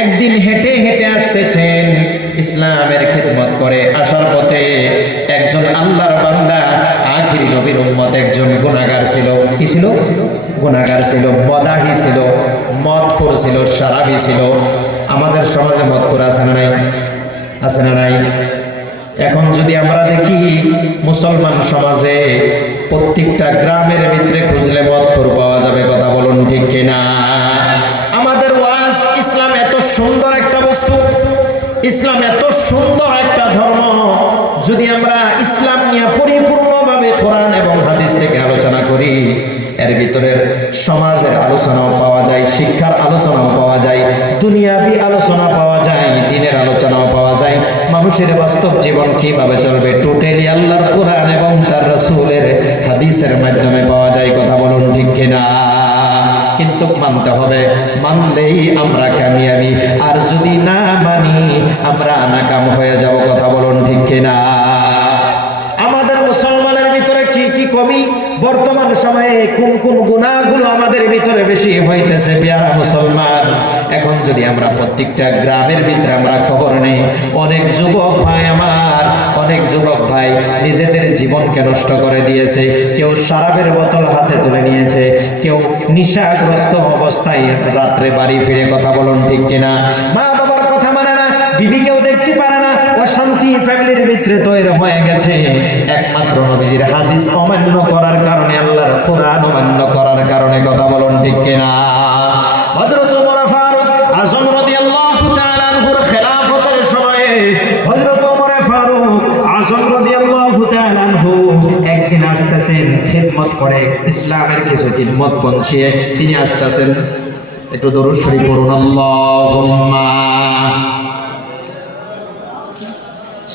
একদিন হেঁটে হেঁটে আসতেছেন, ইসলামের খিদমত করে আসার পথে একজন আল্লাহর বান্দা, আখিরি নবীর উম্মত, একজন গুনাহগার ছিল। কি ছিল? গুনাহগার ছিল, বদাহি ছিল, মদখোর ছিল, শারাবি ছিল। আমাদের সমাজে মদখোর আছে না নাই? আছে না নাই? এখন যদি আমরা দেখি মুসলমান সমাজে প্রত্যেকটা গ্রামের ভিতরে খুঁজলে মদখোর পাওয়া যাবে। কথা বলুন ঠিক কিনা? আমাদের ওয়াজ, ইসলাম এত সুন্দর একটা বস্তু, ইসলাম এত সুন্দর একটা ধর্ম, যদি আমরা ইসলাম নিয়ে পরিপূর্ণভাবে কোরআন এবং হাদিস থেকে আলোচনা করি, এর ভিতরের সমাজের আলোচনাও পাওয়া যায়, শিক্ষার আলোচনাও পাওয়া যায়, দুনিয়াবি আলোচনা পাওয়া যায়, দ্বীনের আলোচনাও পাওয়া যায়, মানুষের বাস্তব জীবন কিভাবে চলবে টোটালি আল্লাহর কোরআন এবং তার রাসূলের হাদিসের মাধ্যমে পাওয়া যায়। কথা বলুন ঠিক কিনা? কিন্তু মানতে হবে, মানলেই আমরা কামিয়াবি, আর যদি না মানি আমরা নাকাম হয়ে যাব। কথা বলুন ঠিক কিনা? আমাদের মুসলমানের ভিতরে কি কি কমি, বর্তমান সময়ে কোন কোন গুনাহগুলো আমাদের ভিতরে বেশি হইতেছে পেয়ারা মুসলমান। এখন যদি আমরা প্রত্যেকটা গ্রামের ভিতরে আমরা খবর নেই, অনেক যুবক ভাই আমার, অনেক যুবক ভাই নিজেদের জীবনকে নষ্ট করে দিয়েছে। কেউ শরাবের বোতল হাতে তুলে নিয়েছে, কেউ নেশাগ্রস্ত অবস্থায় রাত্রে বাড়ি ফিরে। কথা বলুন ঠিক কিনা? মা বাবার কথা মানে না, বিবিকেও দেখতে পারে না, অশান্তি ফ্যামিলির ভিতরে তৈরি হয়ে গেছে একমাত্র নবীজির হাদিস অমান্য করার কারণে, আল্লাহর কোরআন অমান্য করার কারণে। কথা বলুন ঠিক কিনা? হযরত ওমর ফারুক আযম রাদিয়াল্লাহু তাআলা আনহুর খেলাফতের সময়ে হযরত ওমর ফারুক আযম রাদিয়াল্লাহু তাআলা আনহু একদিন আসতেছেন খিদমত করে, ইসলামের কিছু খিদমত পৌঁছিয়ে তিনি আসতেছেন। একটু দরুদ শরীফ পড়ুন। আল্লাহুম্মা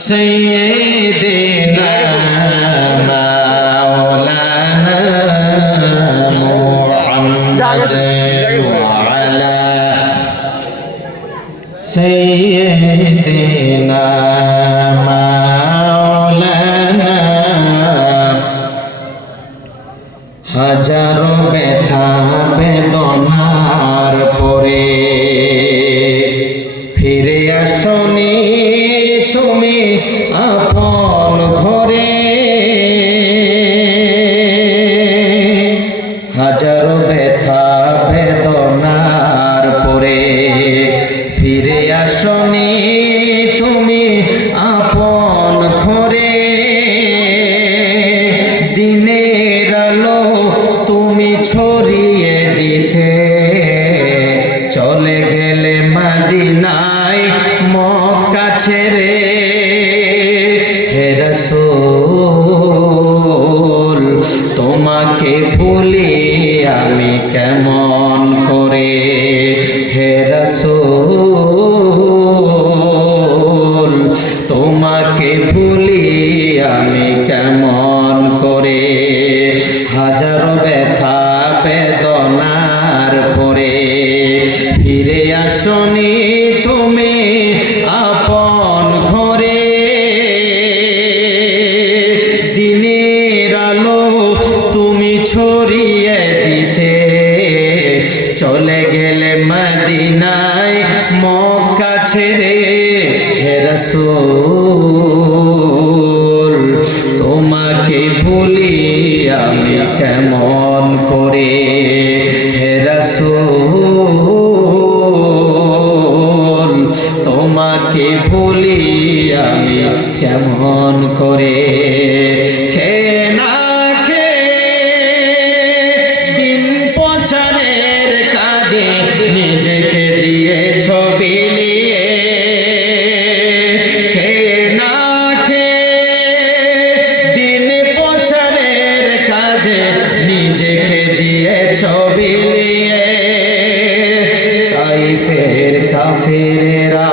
সাইয়্যিদিনা মাওলানা মুহাম্মদ ওয়া আলা সাইয়্যিদিনা মাওলানা। হাজারো ব্যথা বেদনার পরে ফিরে আসনি তুমি আপন ঘরে। হাজারো ব্যথা বেদনার পরে ফিরে আসনি তুমি আপন ঘরে। দিনের আলো তুমি ছড়িয়ে দিতে চলে গেলে মদিনায় মক্কা ছেড়ে। হে রাসূল তোমাকে ভুলি আমি কেমন করে। হে রাসূল তোমাকে ভুলি আমি কেমন করে। হাজারো ব্যথা বেদনার পরে ফিরে আসনি তুমি আপন ঘরে। দিনের আলো তুমি ছড়িয়ে দিতে চলে গেলে মদিনায় মক্কা ছেড়ে। হে রাসূল তোমাকে ভুলি আমি কেমন করে। হে রাসূল তোমাকে ভুলি আমি কেমন করে। খেয়ে না খেয়ে দিন প্রচারের কাজে নিজেকে দিয়েছ বিলিয়ে। খেয়ে না খেয়ে দিন প্রচারের কাজে নিজেকে দিয়েছ বিলিয়ে। তাইফের কাফেরেরা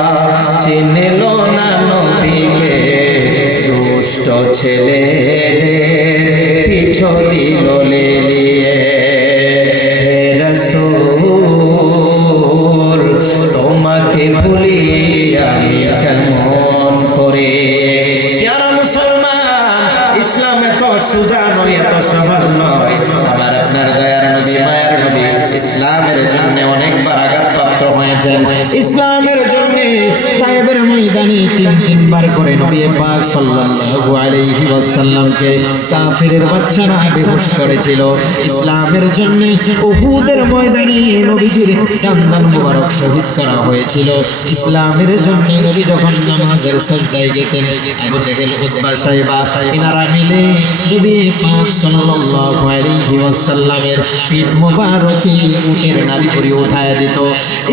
চিনল না নবীকে, দুষ্ট ছেলেদের পিছু দিল লেলিয়ে। হে রাসূল তোমাকে ভুলি আমি কেমন করে। ইয়ারা মুসলমান, ইসলাম এত সোজা নয়, এত সহজ নয়। আমার আপনার দয়ার নবী, মায়ের নবী ইসলামের জন্য অনেকবার আঘাতপ্রাপ্ত হয়েছেন ইসলামের জন্য। তায়েবের ময়দানে তিনবার করে নবী পাক সাল্লাল্লাহু আলাইহি ওয়াসাল্লামকে কাফিরের বাচ্চারা বেহুশ করেছিল ইসলামের জন্য। উহুদের ময়দানে নবীজির দান মুবারক শহীদ করা হয়েছিল ইসলামের জন্য। নবী যখন নামাজের সাজদায় যেতেন, আবু জেহেল, উতবা, শাইবা এনারা মিলে নবী পাক সাল্লাল্লাহু আলাইহি ওয়াসাল্লামের পিঠ মোবারকে উটের নাড়ি করে উঠায় দিত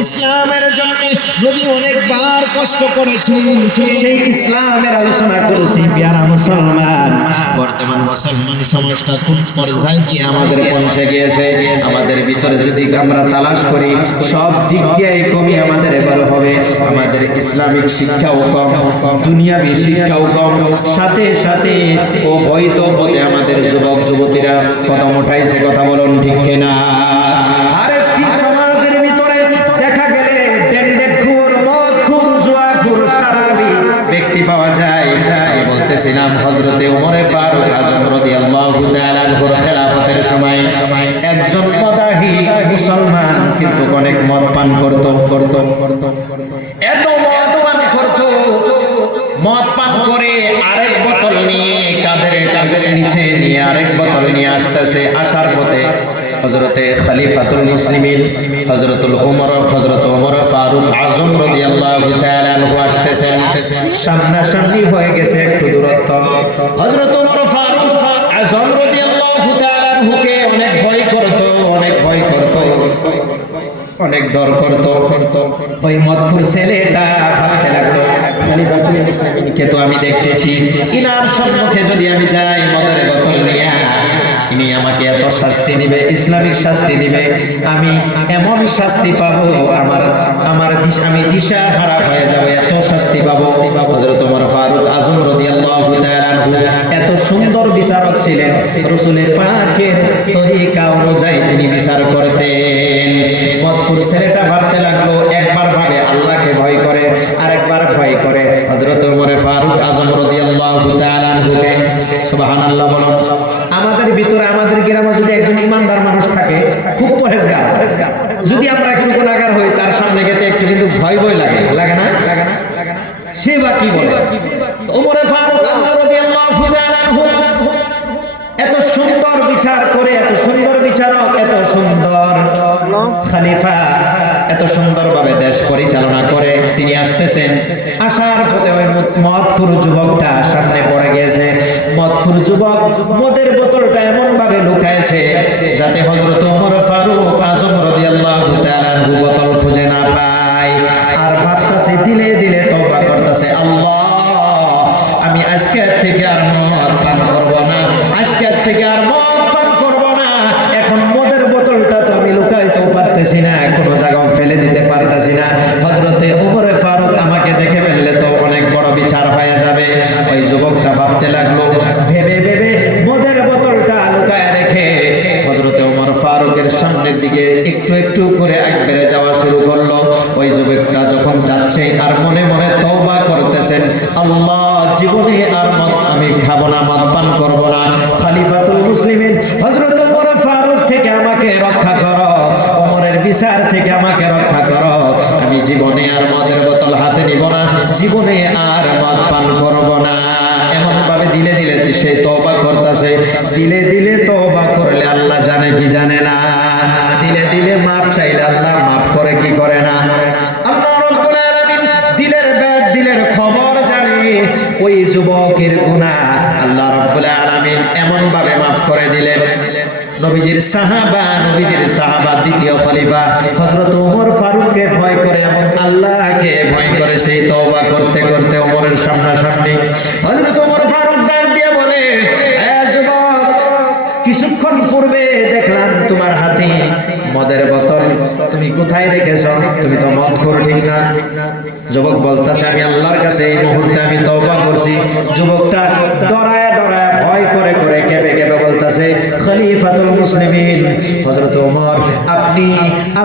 ইসলামের জন্য। নবী অনেকবার কষ্ট করেছেন, সেই ইসলামের আলোচনা করেছি। প্যারা মুসলমান, বর্তমান মুসলমান সমাজটা কোন পর্যায়ে গিয়ে আমাদের পৌঁছে গিয়েছে, আমাদের ভিতরে যদি আমরা তালাশ করি সব দিক দিয়ে কমই আমাদের এবার হবে। আমাদের ইসলামিক শিক্ষাও কম, দুনিয়াবি শিক্ষাও কম, সাথে সাথে অবৈধ পথে আমাদের যুবক যুবতীরা কদম উঠাইছে। কথা বলুন ঠিক কিনা? আরেকটি সমাজের ভিতরে দেখা গেলে ডেন্ডেটখোর, মদখোর, জুয়াখোর, সারাবি ব্যক্তি পাওয়া যায়। আমি বলতেছিলাম হযরতে ওমরে ফারুক আযম রাদিয়াল্লাহু তাআলা আনহুর খেলাফতের সময় একজন মদাহি মুসলমান কিন্তু অনেক মদ পান করত। এত মদ পান করত, মদ পান করে আরেক বোতল নিয়ে কাঁধের নিচে নিয়ে আরেক বোতল নিয়ে আসতেছে। আসার পথে হযরতে খলিফাতুল মুসলিমিন হযরত ওমর ফারুক আযম রাদিয়াল্লাহু তাআলা আনহু আসতেছেন। সামনাসামনি হয়ে গেছে একটু দূরত্ব। হযরত ওমর ফারুক আযম রাদিয়াল্লাহু তাআলা আনহুকে অনেক ভয় করত, অনেক ডর করত। ওই মদখোর ছেলেটা ভাবতে লাগলো, খলিফাতুল মুসলিমিনকে তো আমি দেখতেছি, ইনার সম্মুখে যদি আমি যাই মদের বোতল নিয়ে, ইনি আমাকে এত শাস্তি দিবে, ইসলামিক শাস্তি দিবে, আমি এমন শাস্তি পাবো, আমি দিশা হারা হয়ে যাবে, এত শাস্তি পাবো। হযরত ওমর ফারুক আযম রাদিয়াল্লাহু তাআলা আনহু এত সুন্দর বিচারক ছিলেন, রাসূলের পাকের তরিকা অনুযায়ী তিনি বিচার করতেন। মদখোর ছেলেটা ভাবতে লাগলো, একবার ভাবে আল্লাহকে ভয় করে, আরেকবার ভয় করে হযরত ওমর ফারুক আযম রাদিয়াল্লাহু তাআলা আনহুকে। সুবহানাল্লাহ বলুন। আমাদের ভিতরে, আমাদের গ্রামে যদি একজন ইমানদার মানুষ থাকে, খুব পরহেজগার, যদি আমরা একটু গুনাহগার হই তার সামনে গেতে একটু কিন্তু ভয় লাগে না? সে বা কি বলে? ওমর ফারুক রাদিয়াল্লাহু তাআলা আনহু এত সুন্দর বিচার করে, এত সুন্দর বিচারক, এত সুন্দর খলিফা, এত সুন্দরভাবে দেশ পরিচালনা করে তিনি আসতেছেন। আসার পথে ওই মদখোর যুবকটা সামনে পড়ে গিয়েছে। মদখোর যুবক মদের বোতলটা এমন ভাবে লুকায়েছে যাতে হযরত ওমর ফারুক আযম রাদিয়াল্লাহু তাআলা আনহু বোতল খুঁজে না পায়। আর ভাবতাছে, দিলে দিলে তওবা করতেছে, আল্লাহ আমি আজকের থেকে আর মদ পান করব না, আজকের থেকে আর মদ পান করব না। এখন মদের বোতলটা তো আমি লুকাইতেও পারতেছি না, কোনো জায়গায় ফেলে দিতে পারতেছি না। হযরতে ওমর ফারুক আমাকে দেখে ফেললে তো অনেক বড় বিচার হয়ে যাবে। ওই যুবকটা ভাবতে লাগলো, ভেবে মদের বোতলটা লুকায় রেখে হযরতে ওমর ফারুকের সামনের দিকে একটু একটু করে একবারে যাওয়া শুরু করলো। ওই যুবকটা যখন যাচ্ছে আর মনে মনে তওবা করতেছেন, আল্লাহ জীবনে আর মদ আমি খাবো না, মদ পান করবো না। খলিফাতুল মুসলিমিন হযরত ওমর ফারুক থেকে আমাকে রক্ষা করো, ওমরের বিচার থেকে আমাকে রক্ষা করো। আমি জীবনে আর মদের বোতল হাতে নিব না, জীবনে আর মদ পান করব না। এমন ভাবে দিলে দিলে সে তওবা করতেছে। দিলে দিলে তওবা করলে আল্লাহ জানে কি জানে না? দিলে দিলে মাপ চাইলে আল্লাহ মাফ করে কি করে না? আল্লাহ রাব্বুল আলামিন দিলের ব্যাগ, দিলের খবর জানে। ওই যুবকের গুনাহ আল্লাহ রাব্বুল আলামিন এমন ভাবে মাফ করে দিলেন। নবীজির সাহাবা দ্বিতীয় খলিফা হযরত ওমর ফারুককে ভয় করে এবং আল্লাহকে ভয় করে সেই তওবা করতে করতে ওমরের সামনাসামনি হযরত ওমর ফারুক ডাক দিয়ে বলে, এ যুবক, কিছুক্ষণ পূর্বে দেখলাম তোমার হাতে মদের বোতল, তুমি কোথায় রেখেছ? তুমি তো মদখোর, ঠিক না? যুবক বলতেছে, আমি আল্লাহর কাছে এই মুহূর্তে আমি তওবা করছি। যুবকটা ডরায় ভয় করে কেঁপে বলতেছে, খলিফাতুল মুসলিমিন হযরত ওমর,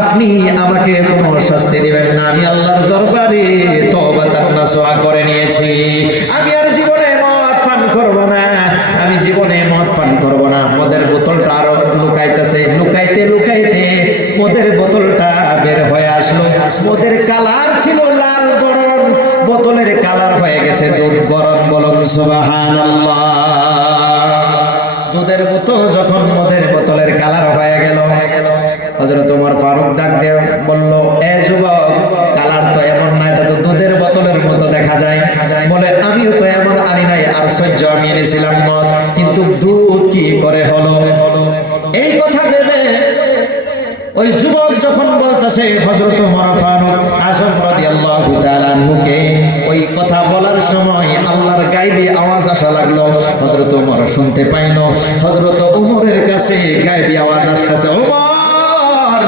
আপনি আমাকে কোনো শাস্তি দিবেন না। আমি আল্লাহর দরবারে তওবা তাওবা করে নিয়েছি। আমি আর জীবনে মদ পান করব না, আমি জীবনে মদ পান করব না। মদের বোতলটা আরো লুকাইতেছে, লুকাইতে মদের বোতলটা বের হয়ে আসলো। মদের কালার ছিল লাল বরণ, বোতলের কালার হয়ে গেছে দুধ বরণ। বলুন সুবহানাল্লাহ। দুধের বোতল যখন মদের বোতলের কালার হয়ে গেল, হযরত ওমর ফারুক ডাক দিয়ে বলল, এ যুবক, কালার তো এমন না, এটা তো দুধের বোতলের মতো দেখা যায়। বলে, আমিও তো এমন আনি নাই, আর সহ্য আমি এনেছিলাম মদ, কিন্তু দুধ কি করে হলো? এই কথা ভেবে ওই যুবক যখন বলতেছে, হযরত ওমর ফারুক আযম রাদিয়াল্লাহু তাআলা আনহুকে ওই কথা বলার সময় আল্লাহর গায়বী আওয়াজ আসা লাগলো। হযরত ওমর শুনতে পাইল, হযরত ওমরের কাছে গায়বী আওয়াজ আসতেছে, ওমর,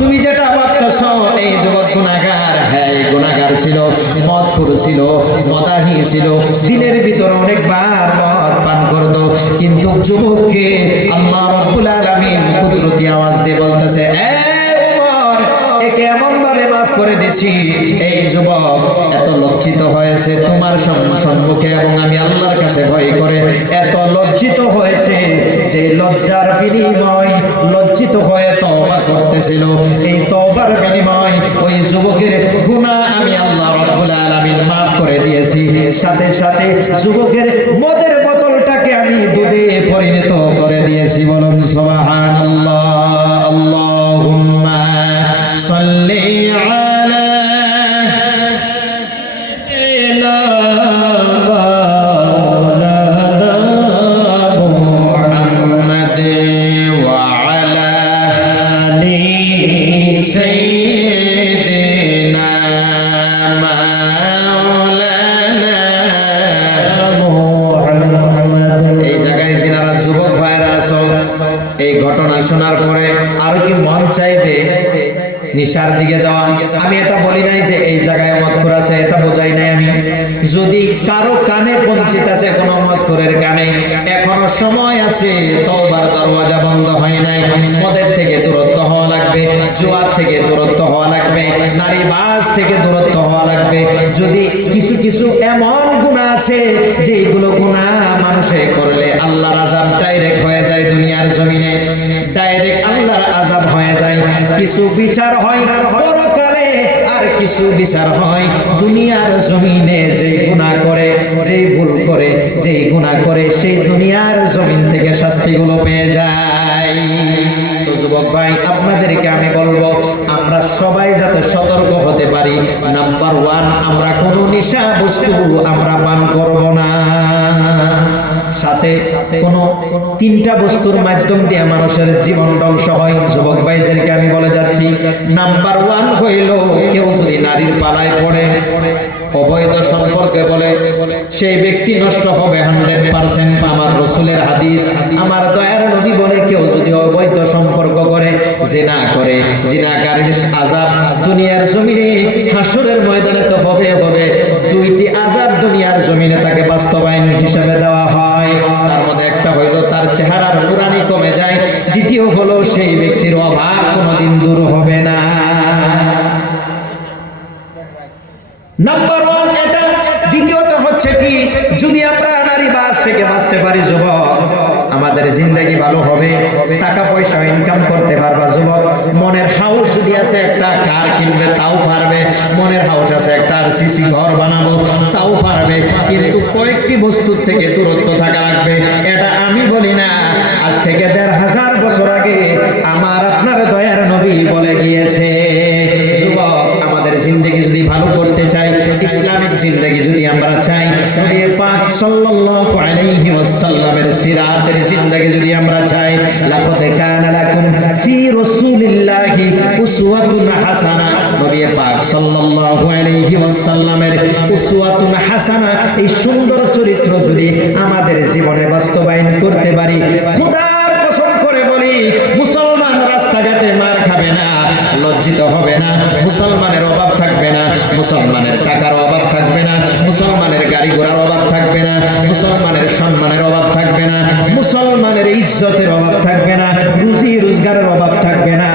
তুমি যেটা ভাবতেছ এই যুবক গুনাহগার, হ্যাঁ গুনাহগার ছিল, মদখোর ছিল, মদাহি ছিল, দিনের ভিতরে অনেকবার মদ পান করত, কিন্তু যুবককে আল্লাহ রাব্বুল আলামিন কুদরতি আওয়াজ দিয়ে বলতেছে, এ ওমর, একে এমন ভাবে মাফ করে দিছি, এই যুবক এত লজ্জিত হয়েছে তোমার সম্মুখে, এবং আমি আল্লাহর কাছে ভয় করে এত লজ্জিত হয়েছে যে লজ্জার বিনিময় লজ্জিত হয়ে তওবা করতেছিল, এই তওবার বিনিময় ওই যুবকের গুনাহ আমি আল্লাহ রাব্বুল আলামিন মাফ করে দিয়েছি। সাথে সাথে যুবকের মদের বোতলটাকে আমি দুধে পরিণত করে দিয়েছি। বলুন সুবহানাল্লাহ। আল্লাহুম্মা সাল্লি আলা শোনার পরে আর কি মন চাইবে নিশার দিকে যাওয়া? আমি এটা বলি নাই যে এই জায়গায় মদখোর আছে, এটা বোঝাই নাই আমি। যদি কারো কানে পৌঁছিত আছে কোনো মদখোরের কানে, এখনো সময় আছে, তওবার দরওয়াজা বন্ধ হয় নাই। মদের থেকে দূরত্ব হওয়া লাগবে, জুয়া থেকে দূরত্ব হওয়া লাগবে, নারীবাজ থেকে দূরত্ব হওয়া লাগবে। যদি কিছু কিছু এমন গুনাহ আছে যেগুলো গুনাহ মানুষে করলে আল্লাহর আযাব ডাইরেক্ট হয়ে যায়, দুনিয়ার জমিনে ডাইরেক্ট আল্লাহর আযাব হয়ে যায়। কিছু বিচার হয় পরকালে, আর কিছু বিচার হয় দুনিয়ার জমিনে। যেই গুনাহ করে, যেই ভুল করে, যেই গুনাহ করে, সেই দুনিয়ার জমিন থেকে শাস্তিগুলো পেয়ে যায়। তো যুবক ভাই, আপনাদেরকে আমি বলবো, আমরা সবাই যাতে সতর্ক হতে পারি। নাম্বার 1, আমরা কোনো নেশা বস্তু আমরা পান করব না। সাথে কোনো 3টা বস্তুর মাধ্যম দিয়ে মানুষের জীবন ধ্বংস হয়। যুবক ভাইদেরকে আমি বলে যাচ্ছি, নাম্বার 1 হইল, কেউ যদি নারীর পালায় পড়ে, অবৈধ সম্পর্কে বলে, সেই ব্যক্তি নষ্ট হবে 100%। আমার রাসূলের হাদিস, আমার দয়ার নবী বলে, কেউ যদি অবৈধ সম্পর্ক করে, জিনা করে, জিনাকারীর আযাব দুনিয়ার জমিনে হাসরের ময়দানে তো হবে। 2টি আযাব দুনিয়ার জমিনে তাকে বাস্তবায়ন হিসেবে দেওয়া হয়। তার মধ্যে একটা হইল তার চেহারার নুরানি কমে যায়, দ্বিতীয় হলো সেই ব্যক্তির অভাব কোনোদিন দূর হবে না। নাম্বার 1 এটা। দ্বিতীয়ত হচ্ছে কি, যদি আমরা নারীবাজ থেকে বাঁচতে পারি যুবক, আমাদের জিন্দেগি ভালো হবে, টাকা পয়সা ইনকাম করতে পারবা যুবক। মনের হাউস যদি আছে একটা কার কিনবে, তাও পারবে। মনের হাউস আছে একটা আরসিসি ঘর বানাবো, তাও পারবে। কিন্তু কয়েকটি বস্তুর থেকে দূরত্ব থাকা লাগবে। এটা আমি বলি না, আজ থেকে 1500 বছর আগে আমার আপনার দয়ার নবী বলে গিয়েছে। যুবক, আমাদের জিন্দেগি যদি ভালো করতে চাই, ইসলামিক জিন্দেগি যদি আমরা চাই, নবী পাক সাল্লাল্লাহু আলাইহি ওয়াসাল্লামের সিরাতের জিন্দেগি যদি আমরা চাই, লাকাদ কানা লাকুম ফি রাসূলিল্লাহি উসওয়াতুন হাসানা। নবী পাক সাল্লাল্লাহু আলাইহি ওয়াসাল্লামের উসওয়াতুন হাসানা, এই সুন্দর চরিত্র যদি আমাদের জীবনে বাস্তবায়ন করতে পারি, খোদার কসম করে বলি, মুসলমান রাস্তাঘাটে মার খাবে না, লজ্জিত হবে না, মুসলমানের অভাব থাকবে না, মুসলমানের টাকার অভাব থাকবে না, মুসলমানের গাড়ি ঘোড়ার অভাব থাকবে না, মুসলমানের সম্মানের অভাব থাকবে না, মুসলমানের ইজ্জতের অভাব থাকবে না, রুজি রোজগারের অভাব থাকবে না,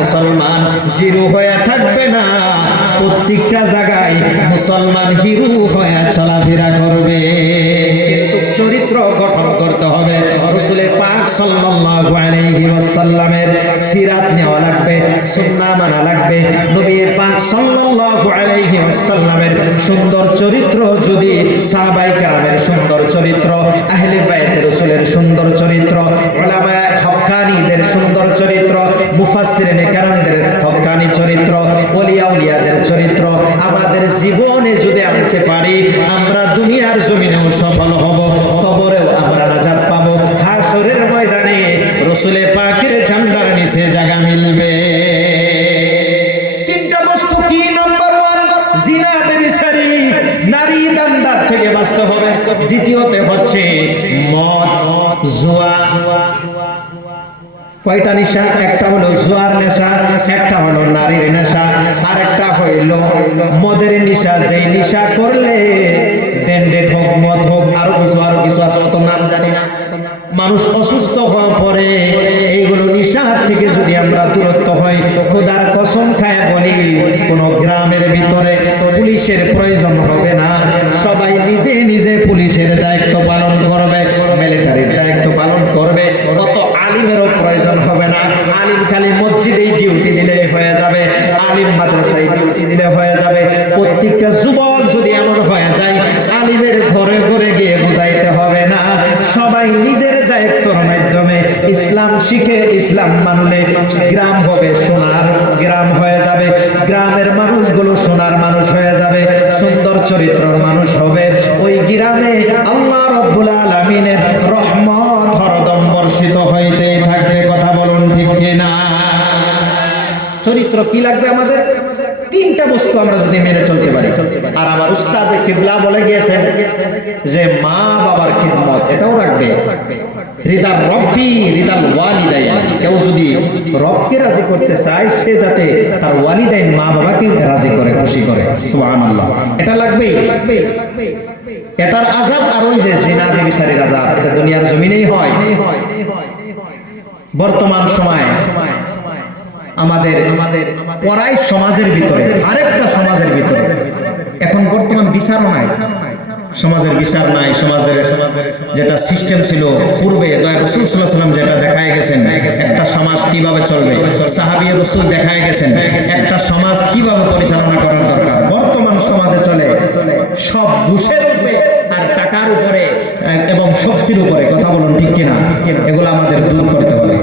মুসলমান জিরো হয়ে থাকবে না। প্রত্যেকটা জায়গায় মুসলমান হিরো হয়ে চলাফেরা করবে। কিন্তু চরিত্র গঠন করতে হবে। রাসূল পাক সাল্লাল্লাহু আলাইহি ওয়াসাল্লামের সিরাত নেওয়া লাগবে, সুন্নাহ মানা লাগবে। নবী পাক সাল্লাল্লাহু আলাইহি ওয়াসাল্লামের সুন্দর চরিত্র যদি সাহাবায়ে কেরামের সুন্দর চরিত্র, আহলে বাইত রাসূলের সুন্দর চরিত্র, উলামা হক্কানীদের সুন্দর চরিত্র, মুফাসসিরিনে কেরামদের হক্কানী চরিত্র, ওলিয়া উলিয়াদের চরিত্র আমাদের জীবনে যদি আনতে পারি, আমরা দুনিয়ার জমিনেও সফল হব, কবরেও আমরা নাজাত পাবো, হাশরের ময়দানে রাসূলে পাকের ঝান্ডার নিচে জায়গা মিলবে। তিনটা বস্তু কি? নাম্বার 1 জিনা বেবিচারী, নারী দান্দার থেকে বাঁচতে হবে। দ্বিতীয়তে হচ্ছে মদ, জুয়া। কয়টা নেশা? একটা হলো জুয়ার নেশা, একটা হলো নারীর নেশা, আর একটা হইল মদের নেশা। যেই নেশা করলে ডেন্ডেট হোক, মদ হোক, আরো কিছু আছে, অত নাম জানি না, মানুষ অসুস্থ হওয়া পরে। এইগুলো নেশার থেকে যদি আমরা দূরত্ব হই, খোদার কসম খায় বলি, কোন গ্রামের ভিতরে পুলিশের প্রয়োজন হবে না। সবাই নিজে নিজে পুলিশের দায়িত্ব পালন করবে, মিলিটারির দায়িত্ব পালন করবে। কত আলিমেরও প্রয়োজন হবে না। আলিম খালি মসজিদেই ডিউটি দিলে হয়ে যাবে, আলিম মাদ্রাসায় ডিউটি দিলে হয়ে যাবে। প্রত্যেকটা যুবক যদি এমন হয়ে যায়, আলিমের ঘরে ঘরে গিয়ে বুঝাইতে হবে না। সবাই নিজের দায়িত্বের মাধ্যমে ইসলাম শিখে ইসলাম মানলে গ্রাম হবে সোনার গ্রাম হয়ে যাবে। গ্রামের মানুষগুলো সোনার মানুষ হয়ে যাবে, সুন্দর চরিত্রের মানুষ হবে। ওই গ্রামে আল্লাহ রাব্বুল আলামিনের রহমত হরদম বর্ষিত হইতেই থাকবে। কথা বলুন ঠিক কিনা? চরিত্র কি লাগবে আমাদের? তিনটা বস্তু আমরা যদি মেনে চলতে পারি। আর আমার উস্তাদ কিবলা বলে গিয়েছেন যে মা বাবার খিদমত এটাও রাখবে, রিদার রব্বি রিদাল ওয়ালিদাইন। কেউ যদি রবকে রাজি করতে চায়, সে যাতে তার ওয়ালিদাইন মা বাবাকে রাজি করে, খুশি করে। সুবহানাল্লাহ, এটা লাগবেই। এটার আযাব আর ওই যে জিনা বেবিচারীর আযাব, এটা দুনিয়ার জমিনেই হয়। বর্তমান সময় আমাদের পরাই সমাজের ভিতরে, আরেকটা সমাজের ভিতরে এখন বর্তমান বিচারও নাই, সমাজের বিচার নাই। সমাজের যেটা সিস্টেম ছিল পূর্বে, দয়া রাসূল সাল্লাল্লাহু আলাইহি ওয়াসাল্লাম যেটা দেখায় গেছেন, একটা সমাজ কিভাবে চলবে, সাহাবীয়ে রাসূল দেখায় গেছেন একটা সমাজ কিভাবে পরিচালনা করার দরকার। বর্তমান সমাজে চলে সব ঘুষের উপরে আর টাকার উপরে এবং শক্তির উপরে। কথা বলুন ঠিক কিনা? এগুলো আমাদের দূর করতে হবে।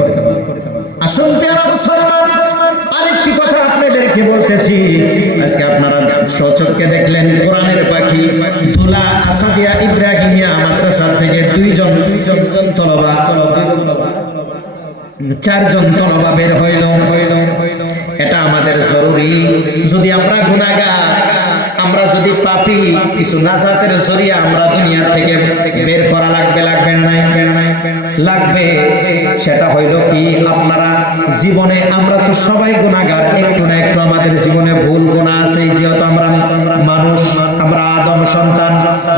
আসুন প্রিয় মুসলমান, আরেকটি কথা আপনাদেরকে বলতেছি। আজকে আপনারা সচক্ষে দেখলেন কোরআনের পাখি দুলা আসাদিয়া ইব্রাহিমিয়া মাদ্রাসা থেকে চারজন তলবা বের হইল। এটা আমাদের জরুরি। যদি আমরা গুনাহগার, আমরা যদি পাপী, কিছু নাজাতের জরিয়া আমরা দুনিয়া থেকে বের করা লাগবে না? লাগবে। সেটা হইল কি? আপনারা জীবনে, আমরা তো সবাই গুনাহগার, একটু না একটু আমাদের জীবনে ভুল গুনাহ আছে। যেহেতু আমরা